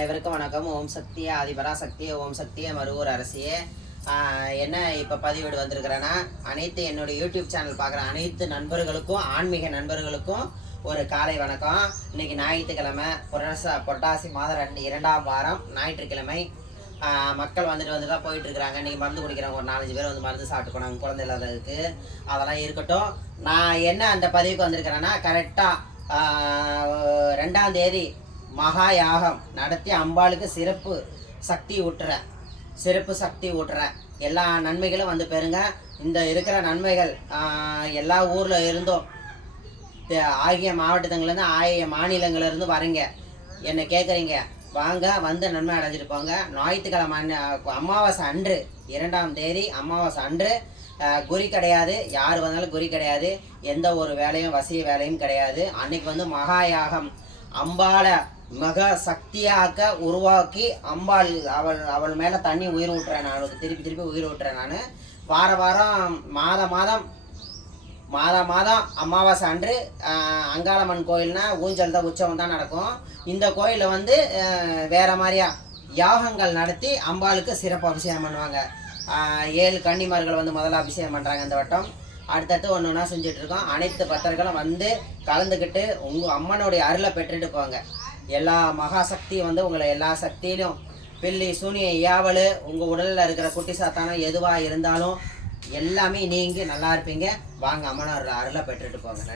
அனைவருக்கும் வணக்கம். ஓம் சக்தியே ஆதிபராசக்தியே, ஓம் சக்தியே மருவூர் அரசியே. என்ன இப்போ பதிவிடு வந்திருக்கிறேன்னா, அனைத்து என்னுடைய யூடியூப் சேனல் பார்க்குற அனைத்து நண்பர்களுக்கும், ஆன்மீக நண்பர்களுக்கும் ஒரு காலை வணக்கம். இன்னைக்கு ஞாயிற்றுக்கிழமை, புரட்டாசி மாதம் 2ஆம் வாரம் ஞாயிற்றுக்கிழமை. மக்கள் வந்துட்டு தான் போயிட்டுருக்குறாங்க. இன்றைக்கி மருந்து குடிக்கிறவங்க ஒரு 4-5 பேர் வந்து மருந்து சாப்பிட்டு போனாங்க, குழந்தை இல்லாததுக்கு. அதெல்லாம் இருக்கட்டும். நான் என்ன அந்த பதிவுக்கு வந்திருக்கிறேன்னா, கரெக்டாக 2ஆம் தேதி மகா யாகம் நடத்தி அம்பாளுக்கு சிறப்பு சக்தி ஊட்டுறேன். எல்லா நன்மைகளும் வந்து பெறுங்க. இந்த இருக்கிற நன்மைகள் எல்லா ஊரில் இருந்தும், ஆகிய மாவட்டத்துலேருந்து ஆகிய மாநிலங்கள்லேருந்து வரீங்க, என்னை கேட்குறீங்க, வாங்க வந்து நன்மை அடைஞ்சிட்டு போங்க. ஞாயிற்றுக்கிழமை அமாவாசை அன்று 2ஆம் தேதி அமாவாசை அன்று குறி கிடையாது, யார் வந்தாலும் குறி கிடையாது, எந்த ஒரு வேலையும் வசிய வேலையும் கிடையாது. அன்னைக்கு வந்து மகா யாகம் அம்பாளை மக சக்தியாக்க உருவாக்கி அம்பாள் அவள் மேலே தண்ணி உயிர் ஊட்டுறேன். நான் அவளுக்கு திருப்பி உயிர் ஊட்டுறேன். நான் வாரம் மாதம் அமாவாசை அன்று அங்காளம்மன் கோயில்னா ஊஞ்சல் தான், உற்சவம் தான் நடக்கும். இந்த கோயிலில் வந்து வேறு மாதிரியா யாகங்கள் நடத்தி அம்பாளுக்கு சிறப்பு அபிஷேகம் பண்ணுவாங்க. 7 கன்னிமார்கள் வந்து முதல்ல அபிஷேகம் பண்ணுறாங்க இந்த வட்டம். அடுத்தடுத்து ஒன்று ஒன்றா செஞ்சிட்ருக்கோம். அனைத்து பக்தர்களும் வந்து கலந்துக்கிட்டு உங்கள் அம்மனுடைய அருளை பெற்றுட்டு போங்க. எல்லா மகாசக்தியும் வந்து உங்களை எல்லா சக்தியிலும் பில்லி சூனிய யாவல் உங்கள் உடலில் இருக்கிற குட்டி சாத்தானம் எதுவாக இருந்தாலும் எல்லாமே நீங்கள் நல்லா இருப்பீங்க. வாங்க அம்மனோட அருளை பெற்றுட்டு போங்க.